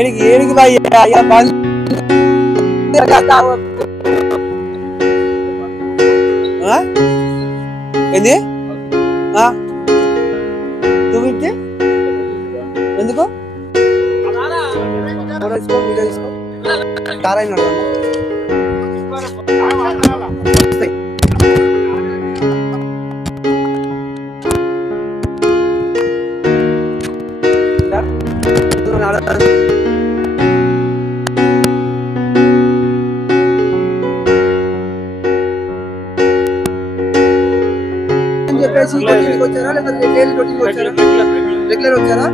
ఏడికి ఏంది 250 ఎందుకు తారాయి చెప్పేసి వచ్చారా లేదా డైలీ రొటీన్ వచ్చారా రెగ్యులర్ వచ్చారా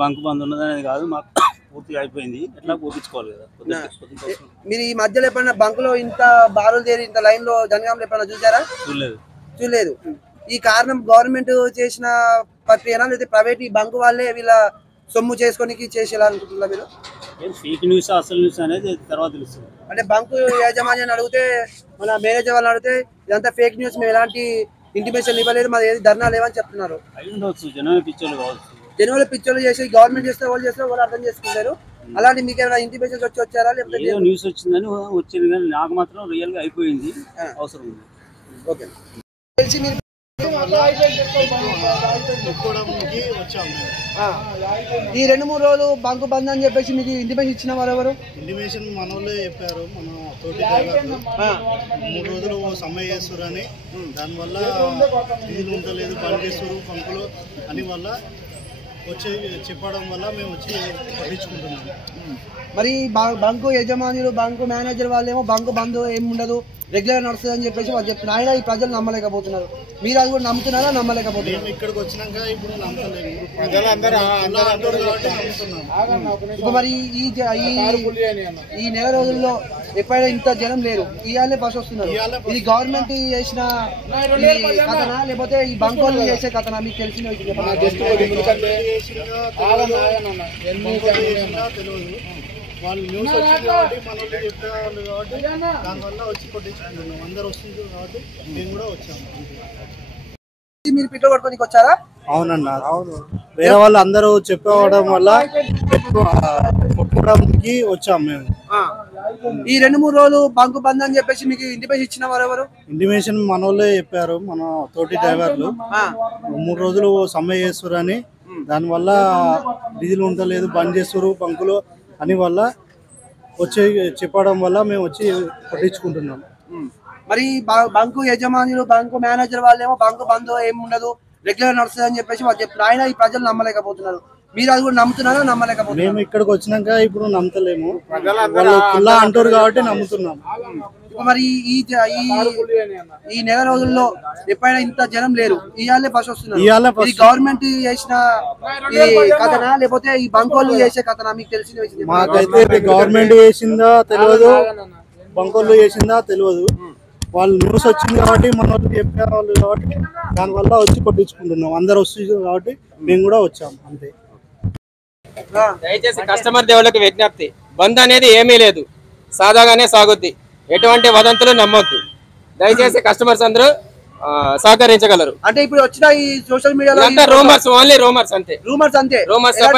బంక్ బంద్ ఉన్నదనేది కాదు, మాకు పూర్తిగా అయిపోయింది. ఎట్లా పూర్తించుకోవాలి కదా. మీరు ఈ మధ్యలో ఎప్పుడైనా బంక్ లో ఇంత బారులు చేరి ఇంత లైన్ లో జనగాంలో ఎప్పుడైనా చూసారా? చూడలేదు. ఈ కారణం గవర్నమెంట్ చేసిన ప్రక్రియనా లేదా ప్రైవేట్ ఈ బంక్ వాళ్ళే వీళ్ళ సొమ్ము చేసుకోనికి చేసేలా అనుకుంటున్నా మీరు? ఫేక్ న్యూస్ అసలు న్యూస్ అనేది తర్వాత తెలుస్తుంది. అంటే బంక్ యాజమాన్యాన్ని అడిగితే, మన మేనేజర్ వాళ్ళని అడిగితే ఇదంతా ఫేక్ న్యూస్, మేము ఎలాంటి ఇంటిమేషన్ ఇవ్వలేదు, మాది ఏది ధర్నా లేవని చెప్తున్నారు. జనవరి పిక్చర్లు చేసి గవర్నమెంట్ చేస్తే వాళ్ళు అర్థం చేసుకుంటారు. అలాంటి మీకు ఏమైనా ఇంటిమేషన్స్ వచ్చారా? లేకపోతే న్యూస్ వచ్చిందని వచ్చింది, కానీ నాకు మాత్రం రియల్ గా అయిపోయింది. అవసరం ఉంది. ఓకే. తెలిసి మీరు ఈ 2-3 రోజులు బంక్ బంద్ అని చెప్పేసి మీకు ఇంటిమేషన్ ఇచ్చిన వారు ఎవరు? ఇంటిమేషన్ మన వాళ్ళే చెప్పారు. మన తోటి డ్రైవర్లు 3 రోజులు సమ్మె చేస్తురని, దానివల్ల నీళ్ళు ఉండలేదు, బంద్ చేస్తారు పంపులు అని వల్ల వచ్చి చెప్పడం వల్ల మేము వచ్చి పట్టించుకుంటున్నాము. మరి బంకు యజమానులు, బంకు మేనేజర్ వాళ్ళేమో బంకు బంద్ ఏమి ఉండదు, రెగ్యులర్ నడుస్తుందని చెప్పేసి వాళ్ళు చెప్తున్నారు. ఆయన ఈ ప్రజలు నమ్మలేకపోతున్నారు. మీరు అది కూడా నమ్ముతున్నారా నమ్మలేకపోతున్నారు? ఇక్కడికి వచ్చినాక ఇప్పుడు నమ్మలేము. ఇప్పుడు మరి ఈ నెల రోజుల్లో ఎప్పుడైనా ఇంత జనం లేరు, ఇవాళే బస్ వస్తున్నారు. ఇది గవర్నమెంట్ చేసిన కథనా లేకపోతే ఈ బంకోళ్ళు చేసే కథనా? మీకు తెలిసిన తెలియదు. వాళ్ళు న్యూస్ వచ్చింది కాబట్టి మన వాళ్ళు చెప్పేవాళ్ళు కాబట్టి దానివల్ల వచ్చి కొట్టించుకుంటున్నాం. అందరు వస్తుంది కాబట్టి మేము కూడా వచ్చాము. మీరు పిట్ట పట్టుకోనికి వచ్చారా? అవునన్నా, అవును. వేరే వాళ్ళు అందరూ చెప్పేవడం వల్ల కొట్టుకోవడానికి వచ్చాము మేము. ఈ 2-3 రోజులు బంకు బంద్ అని చెప్పేసి మీకు ఇంటిమేషన్ ఇచ్చిన వారెవరు? ఇంటిమేషన్ మన వాళ్ళే చెప్పారు, మన తోటి డ్రైవర్లు. 3 రోజులు సమ్మె చేస్తురని, దానివల్ల డీజిల్ ఉండలేదు, బంద్ చేస్తురు బంకులు అని వల్ల వచ్చి చెప్పడం వల్ల మేము వచ్చి పట్టించుకుంటున్నాం. మరి బంకు యజమానులు బంకు మేనేజర్ వాళ్ళేమో బంకు బంద్ ఏమి ఉండదు, రెగ్యులర్ నడుస్తుంది అని చెప్పేసి వాళ్ళు చెప్తున్నారు. ఆయన ఈ ప్రజలు నమ్మలేకపోతున్నారు. మీరు అది కూడా నమ్ముతున్నారా నమ్మలేకపోతున్నారు? మేము ఇక్కడికి వచ్చినాక ఇప్పుడు నమ్మతలేము, వాళ్ళు కుల్లా అంటారు కాబట్టి నమ్ముతున్నాం. మరి ఈ నెల రోజుల్లో ఎప్పుడైనా ఇంత జనం లేరు, ఇవాళే బస్ వస్తున్నారు. ఇది గవర్నమెంట్ చేసిన కథనా లేకపోతే ఈ బంకోళ్ళు చేసే కథనా? మీకు తెలిసిన విషయం. మాకైతే గవర్నమెంట్ చేసిందా తెలియదు, బంకోళ్ళు చేసిందా తెలియదు. వాళ్ళు న్యూస్ వచ్చింది కాబట్టి మన వాళ్ళు చెప్పేవాళ్ళు కాబట్టి దానివల్ల వచ్చి కొట్టించుకుంటున్నాం. అందరు వస్తుంది కాబట్టి మేము కూడా వచ్చాము, అంతే. దయచేసి కస్టమర్ దేవుళ్ళకి విజ్ఞప్తి, బంద్ అనేది ఏమీ లేదు, సాదాగానే సాగుద్ది. ఎటువంటి వదంతులు నమ్మొద్దు. దయచేసి కస్టమర్స్ అందరూ సహకరించగలరు. అంటే ఇప్పుడు వచ్చిన ఈ సోషల్ మీడియాలో రూమర్స్, ఓన్లీ రూమర్స్ అంతే. రూమర్స్ తప్ప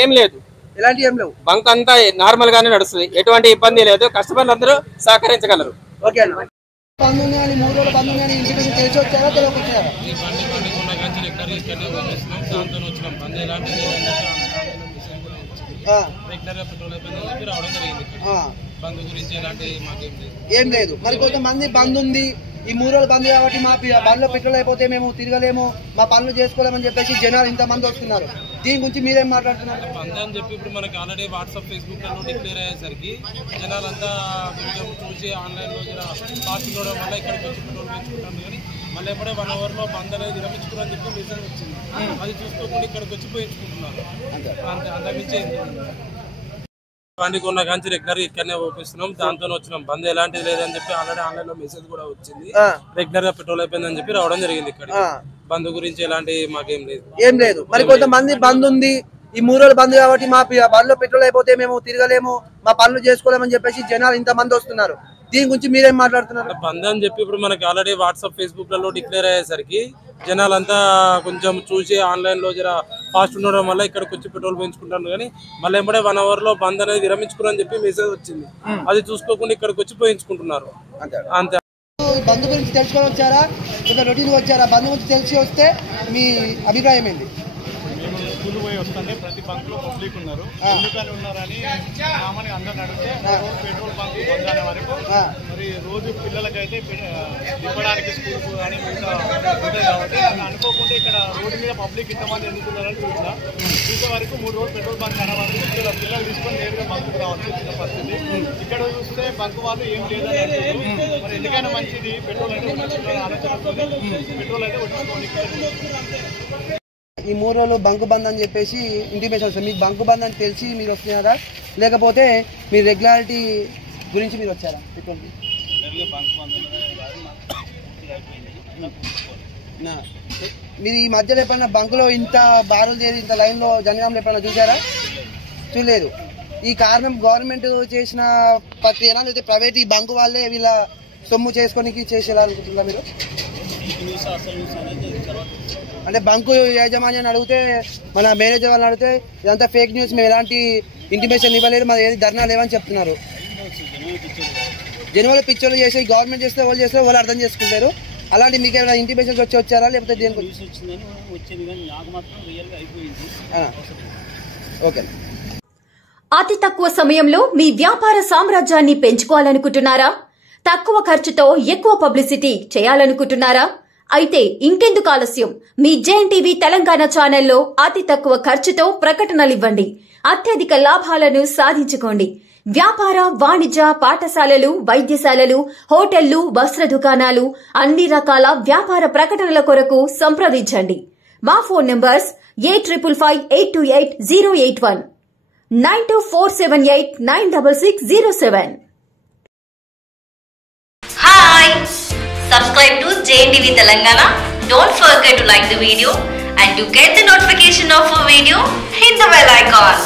ఏం లేదు. ఎలాంటి ఏం లేవు. బంక్ అంతా నార్మల్ గానే నడుస్తుంది, ఎటువంటి ఇబ్బంది లేదు. కస్టమర్లు అందరూ సహకరించగలరు. ఓకే అన్న. 3 రోజులు బంద్ కానీ ఇంటికి తెలిసి వచ్చారా తెలియకొచ్చారా? ఏం లేదు. మరి కొంతమంది బంద్ ఉంది, ఈ 3 రోజులు బంద్ కాబట్టి మా బండ్లో పెట్రోల్ అయిపోతే మేము తిరగలేము, మా పనులు చేసుకోలేమని చెప్పేసి జనాలు ఇంతమంది వస్తున్నారు. దీని గురించి మీరేం మాట్లాడుతున్నారు? బంద్ అని చెప్పి ఇప్పుడు మనకి ఆల్రెడీ వాట్సాప్ ఫేస్బుక్ లో డిక్లేర్ అయ్యేసరికి జనాలంతా కొంచెం చూసి ఆన్లైన్ లో ఫాస్ట్ చూడడం వల్ల ఇక్కడికి వచ్చి పెట్రోల్ పెంచుకుంటాను. కానీ మళ్ళీ ఎప్పుడే 1 అవర్ లో బంద్ అనేది విరమించుకోవాలని చెప్పి మెసేజ్ వచ్చింది. అది చూసుకోకుండా ఇక్కడికి వచ్చి పోయించుకుంటున్నారు. అంతమించి బండికి ఉన్న కానీ రెగ్యులర్ ఇక్కడనే ఓపిస్తున్నాం, దాంతో వచ్చినాం. బంద్ ఎలాంటిది లేదని చెప్పి ఆల్రెడీ ఆన్లైన్ లో మెసేజ్ కూడా వచ్చింది. రెగ్యులర్ గా పెట్రోల్ అయిపోయిందని చెప్పి రావడం జరిగింది. ఇక్కడ బంద్ గురించి ఎలాంటి మాకేం లేదు. ఏం లేదు. మరి కొంతమంది బంద్ ఉంది, ఈ 3 రోజులు బంద్ కాబట్టి మా బండ్లో పెట్రోల్ అయిపోతే మేము తిరగలేము, మా పనులు చేసుకోలేమని చెప్పేసి జనాలు ఇంతమంది వస్తున్నారు. దీని గురించి మీరేం మాట్లాడుతున్నారు? బంద్ అని చెప్పి ఇప్పుడు మనకి ఆల్రెడీ వాట్సాప్ ఫేస్బుక్ లలో డిక్లేర్ అయ్యేసరికి జనాలంతా కొంచెం చూసి ఆన్లైన్ లో జర ఫాస్ట్ ఉండడం వల్ల ఇక్కడికి వచ్చి పెట్రోల్ పెంచుకుంటాను. కానీ మళ్ళీ ఎంబడే 1 అవర్ లో బంద్ అనేది విరమించుకుని చెప్పి మెసేజ్ వచ్చింది. అది చూసుకోకుండా ఇక్కడికి వచ్చి పోయించుకుంటున్నారు. అంతే. బంద్ గురించి తెలుసుకొని వచ్చారా, రొటీన్ వచ్చారా? బంద్ గురించి తెలిసి వస్తే మీ అభిప్రాయం ఏంటి? స్కూల్ పోయి వస్తానే ప్రతి బంక్ లో పబ్లిక్ ఉన్నారు, ఎందుకని ఉన్నారని మామూలుగా అందరిని అడిగితే పెట్రోల్ బంక్ బంద్ అనే వరకు మరి రోజు పిల్లలకైతే దింపడానికి స్కూల్కు కానీ ఉంటాయి కాబట్టి అనుకోకుండా ఇక్కడ రోడ్డు మీద పబ్లిక్ ఇంతమంది ఎందుకున్నారని చూసే వరకు 3 రోజులు పెట్రోల్ బంక్ అనే వరకు పిల్లలు తీసుకొని నేరుగా బంకు రావాల్సి వచ్చిన పరిస్థితి. ఇక్కడ చూస్తే బంక్ వాళ్ళు ఏం లేదని అంటారు. మరి ఎందుకైనా మంచిది పెట్రోల్ అయితే ఆలోచనతో పెట్రోల్ అయితే వచ్చుకోండి. ఈ 3 రోజులు బంకు బంద్ అని చెప్పేసి ఇంటిమేషన్ వస్తుంది. మీకు బంకు బంద్ అని తెలిసి మీరు వస్తున్నారా లేకపోతే మీ రెగ్యులారిటీ గురించి మీరు వచ్చారా? మీరు ఈ మధ్యలో ఎప్పుడైనా బంకులో ఇంత బారులు చేసి ఇంత లైన్లో జనగాంలో ఎప్పుడైనా చూసారా? చూడలేదు. ఈ కారణం గవర్నమెంట్ చేసిన ప్రక్రియనా లేకపోతే ప్రైవేట్ ఈ బంకు వాళ్ళే వీళ్ళ సొమ్ము చేసుకొని చేసేలా అనుకుంటున్నా మీరు? అంటే బంకు యాజమాన్యాన్ని అడిగితే, మన మేనేజర్ వాళ్ళని అడిగితే ఇదంతా ఫేక్ న్యూస్, మేము ఎలాంటి ఇంటిమేషన్ ఇవ్వలేదు, మరి ఏది ధర్నా లేవని చెప్తున్నారు. జనవరి పిక్చర్లు చేసి గవర్నమెంట్ చేస్తే వాళ్ళు అర్థం చేసుకుంటారు. అలాంటి మీకు ఏమైనా ఇంటిమేషన్స్ వచ్చారా లేకపోతే దేనికి ఓకే? అతి తక్కువ సమయంలో మీ వ్యాపార సామ్రాజ్యాన్ని పెంచుకోవాలనుకుంటున్నారా? తక్కువ ఖర్చుతో ఎక్కువ పబ్లిసిటీ చేయాలనుకుంటున్నారా? అయితే ఇంకెందుకు ఆలస్యం? మీ జేఎన్టీవీ తెలంగాణ ఛానల్లో అతి తక్కువ ఖర్చుతో ప్రకటనలివ్వండి, అత్యధిక లాభాలను సాధించుకోండి. వ్యాపార, వాణిజ్య, పాఠశాలలు, వైద్యశాలలు, హోటళ్లు, వస్త్ర దుకాణాలు, అన్ని రకాల వ్యాపార ప్రకటనల కొరకు సంప్రదించండి. మా phone numbers 8558288081 9247896607. Hi! Subscribe to JNTV Telangana. Don't forget to like the video and to get the notification of a video, hit the bell icon.